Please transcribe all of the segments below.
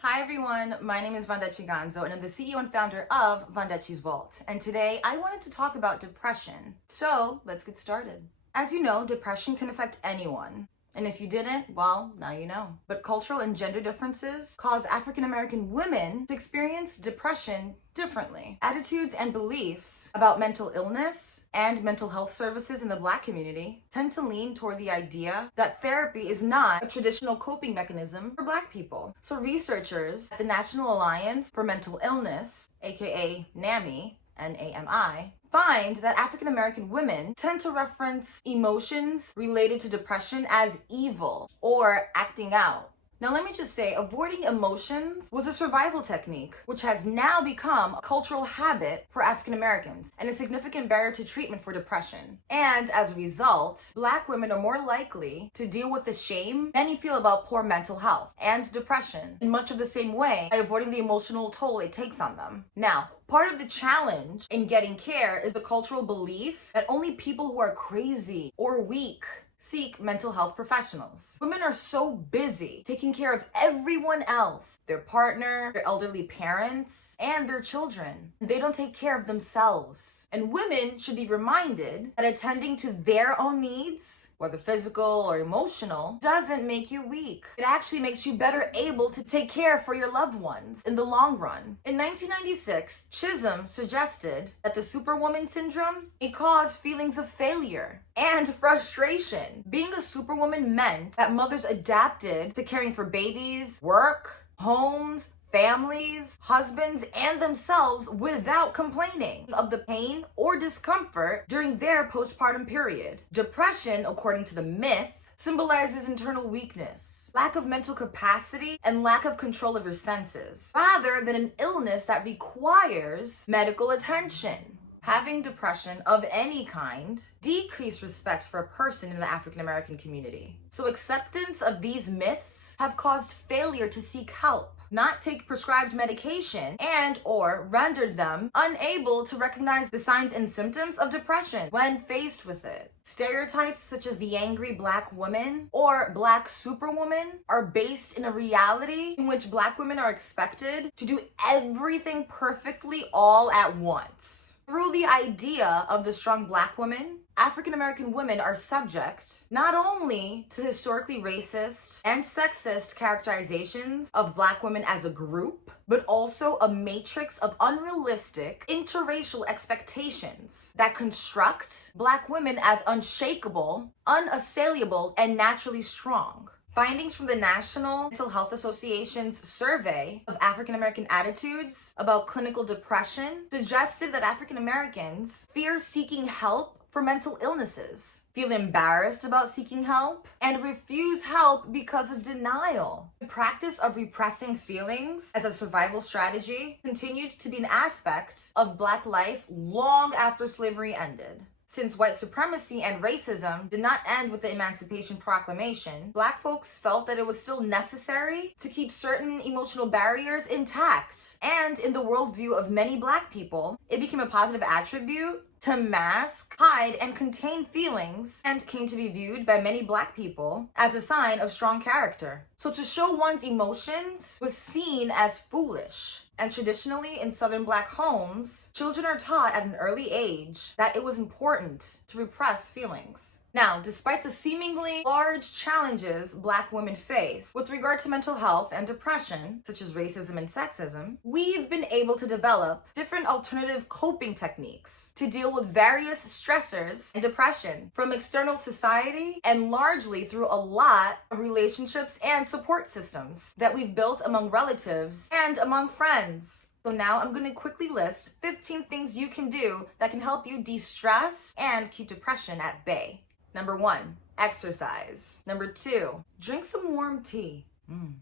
Hi everyone, my name is Vondechii, and I'm the CEO and founder of Vondechii's Vault. And today I wanted to talk about depression. So let's get started. As you know, depression can affect anyone. And if you didn't, well, now you know. But cultural and gender differences cause African American women to experience depression differently. Attitudes and beliefs about mental illness and mental health services in the Black community tend to lean toward the idea that therapy is not a traditional coping mechanism for Black people. So researchers at the National Alliance for Mental Illness, aka NAMI, NAMI, find that African American women tend to reference emotions related to depression as evil or acting out. Now, let me just say, avoiding emotions was a survival technique, which has now become a cultural habit for African Americans and a significant barrier to treatment for depression. And as a result, Black women are more likely to deal with the shame many feel about poor mental health and depression in much of the same way by avoiding the emotional toll it takes on them. Now, part of the challenge in getting care is the cultural belief that only people who are crazy or weak seek mental health professionals. Women are so busy taking care of everyone else, their partner, their elderly parents, and their children. They don't take care of themselves. And women should be reminded that attending to their own needs, whether physical or emotional, doesn't make you weak. It actually makes you better able to take care for your loved ones in the long run. In 1996, Chisholm suggested that the superwoman syndrome may cause feelings of failure and frustration. Being a superwoman meant that mothers adapted to caring for babies, work, homes, families, husbands, and themselves without complaining of the pain or discomfort during their postpartum period. Depression, according to the myth, symbolizes internal weakness, lack of mental capacity, and lack of control of your senses, rather than an illness that requires medical attention. Having depression of any kind decreased respect for a person in the African American community. So acceptance of these myths have caused failure to seek help, not take prescribed medication, and or rendered them unable to recognize the signs and symptoms of depression when faced with it. Stereotypes such as the angry Black woman or Black superwoman are based in a reality in which Black women are expected to do everything perfectly all at once. Through the idea of the strong Black woman, African American women are subject not only to historically racist and sexist characterizations of Black women as a group, but also a matrix of unrealistic interracial expectations that construct Black women as unshakable, unassailable, and naturally strong. Findings from the National Mental Health Association's survey of African American attitudes about clinical depression suggested that African Americans fear seeking help for mental illnesses, feel embarrassed about seeking help, and refuse help because of denial. The practice of repressing feelings as a survival strategy continued to be an aspect of Black life long after slavery ended. Since white supremacy and racism did not end with the Emancipation Proclamation, Black folks felt that it was still necessary to keep certain emotional barriers intact. And in the worldview of many Black people, it became a positive attribute to mask, hide, and contain feelings, and came to be viewed by many Black people as a sign of strong character. So to show one's emotions was seen as foolish. And traditionally in Southern Black homes, children are taught at an early age that it was important to repress feelings. Now, despite the seemingly large challenges Black women face with regard to mental health and depression, such as racism and sexism, we've been able to develop different alternative coping techniques to deal with various stressors and depression from external society and largely through a lot of relationships and support systems that we've built among relatives and among friends. So now I'm going to quickly list 15 things you can do that can help you de-stress and keep depression at bay. Number 1, exercise. Number 2, drink some warm tea.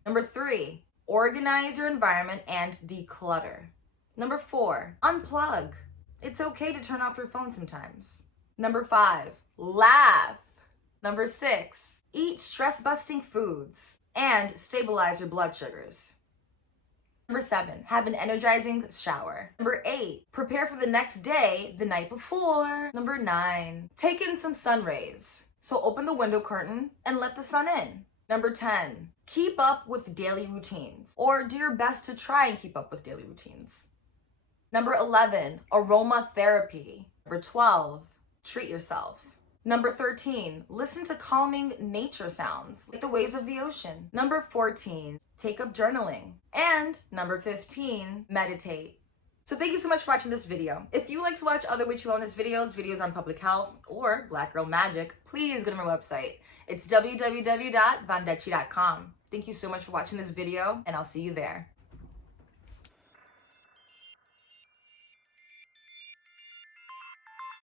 Number 3, organize your environment and declutter. Number 4, unplug. It's okay to turn off your phone sometimes. Number 5, laugh. Number 6, eat stress-busting foods and stabilize your blood sugars. Number 7, have an energizing shower. Number 8, prepare for the next day the night before. Number 9, take in some sun rays. So open the window curtain and let the sun in. Number 10, keep up with daily routines, or do your best to try and keep up with daily routines. Number 11, aromatherapy. Number 12, treat yourself. Number 13, listen to calming nature sounds, like the waves of the ocean. Number 14, take up journaling. And number 15, meditate. So thank you so much for watching this video. If you like to watch other witchy wellness videos on public health, or Black Girl Magic, please go to my website. It's www.vondechii.com. Thank you so much for watching this video, and I'll see you there.